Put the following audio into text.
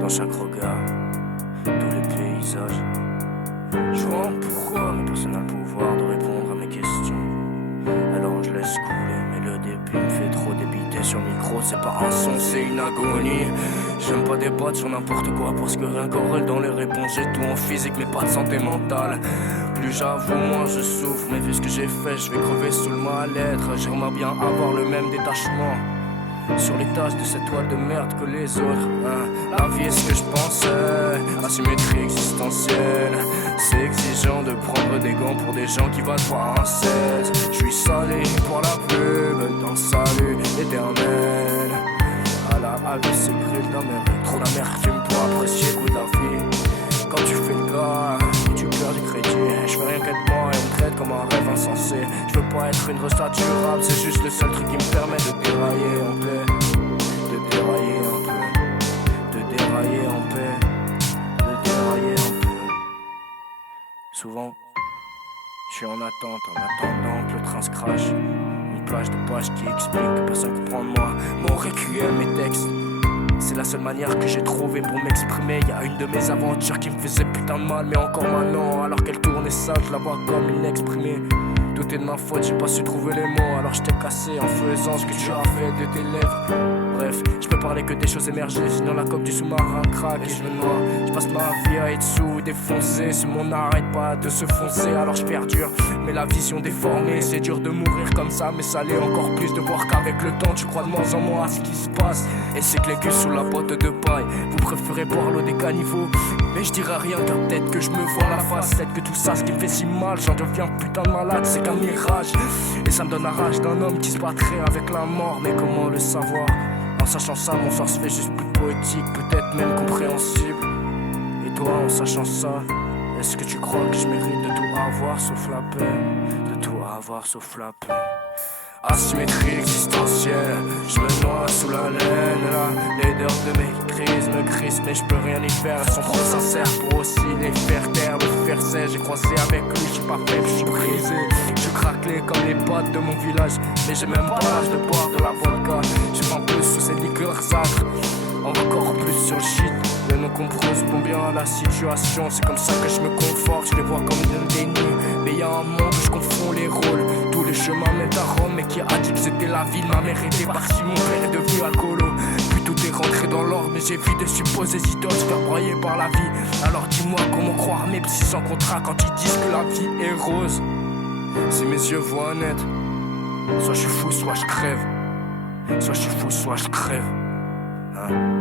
Dans chaque regard, tous les paysages. Je vois pourquoi, mais personne n'a le pouvoir de répondre à mes questions. Alors je laisse couler, mais le débit me fait trop débiter sur le micro. C'est pas un son, c'est une agonie. J'aime pas débattre sur n'importe quoi, parce que rien qu'aurait dans les réponses. J'ai tout en physique, mais pas de santé mentale. Plus j'avoue, moins je souffre, mais vu ce que j'ai fait, je vais crever sous le mal-être. J'aimerais bien avoir le même détachement sur les tâches de cette toile de merde que les autres, hein. La vie est ce que je pensais, asymétrie existentielle. C'est exigeant de prendre des gants pour des gens qui valent pas un 16. Je suis salé pour la pub, dans le salut éternel. À la vie c'est gris dans mes rêves. Trop d'amertume pour apprécier le goût de la vie. Quand tu fais le gars, tu perds du crédit. Je fais rien qu'être moi et on me traite comme un rêve insensé. Je veux pas être une resta durable, c'est juste le seul truc qui me permet de dérailler en paix. De dérailler en paix. De dérailler en paix. De dérailler en paix. Souvent, je suis en attente, en attendant que le train se crache. Une plage de pages qui explique que personne comprend de moi. Mon requiem, mes textes. C'est la seule manière que j'ai trouvé pour m'exprimer. Y'a une de mes aventures qui me faisait putain de mal, mais encore maintenant, alors qu'elle tournait sale, je la vois comme inexprimée. Tout est de ma faute, j'ai pas su trouver les mots. Alors je t'ai cassé en faisant ce que tu as fait de tes lèvres. Bref, je peux parler que des choses émergées. Sinon la coque du sous-marin craque et je me noie. Je passe ma vie à être sous, défoncé. Si mon arrête pas de se foncer, alors je perdure. Mais la vision déformée, c'est dur de mourir comme ça. Mais ça l'est encore plus de voir qu'avec le temps tu crois de moins en moins à ce qui se passe. Et c'est que les gus sous la botte de paille. Vous préférez boire l'eau des caniveaux. Mais je dirais rien car peut-être que je me vois la face. Peut-être que tout ça ce qui me fait si mal, j'en deviens putain de malade. C'est qu'un mirage. Et ça me donne la rage d'un homme qui se battrait avec la mort. Mais comment le savoir? En sachant ça, mon sort se fait juste plus poétique, peut-être même compréhensible. Et toi, en sachant ça, est-ce que tu crois que je mérite de tout avoir sauf la paix? De tout avoir sauf la paix. Asymétrie existentielle, je me noie sous la laine. La laideur de mes crises me crispe, mais je peux rien y faire. Elles sont trop sincères pour aussi les faire taire. Le faire c'est, j'ai croisé avec lui, je suis pas faible, je suis brisé. Je suis craquelé comme les potes de mon village. Mais j'ai même pas l'âge de boire de la vodka. Je prends plus sous ces liqueurs sacres, encore plus sur le shit. Les noms qu'on correspond bien à la situation. C'est comme ça que je me conforte, je les vois comme une déni. Mais y'a un monde où je confonds les rôles. Tous les chemins mènent à Rome. Mais qui a dit que c'était la ville? Ma mère était partie, mon père est devenu alcoolo. Puis tout est rentré dans l'ordre. Mais j'ai vu des supposés idoles se faire broyer par la vie. Alors dis-moi comment croire mes psys sans contrat quand ils disent que la vie est rose. Si mes yeux voient net, soit je suis fou, soit je crève. Soit je suis fou, soit je crève, hein.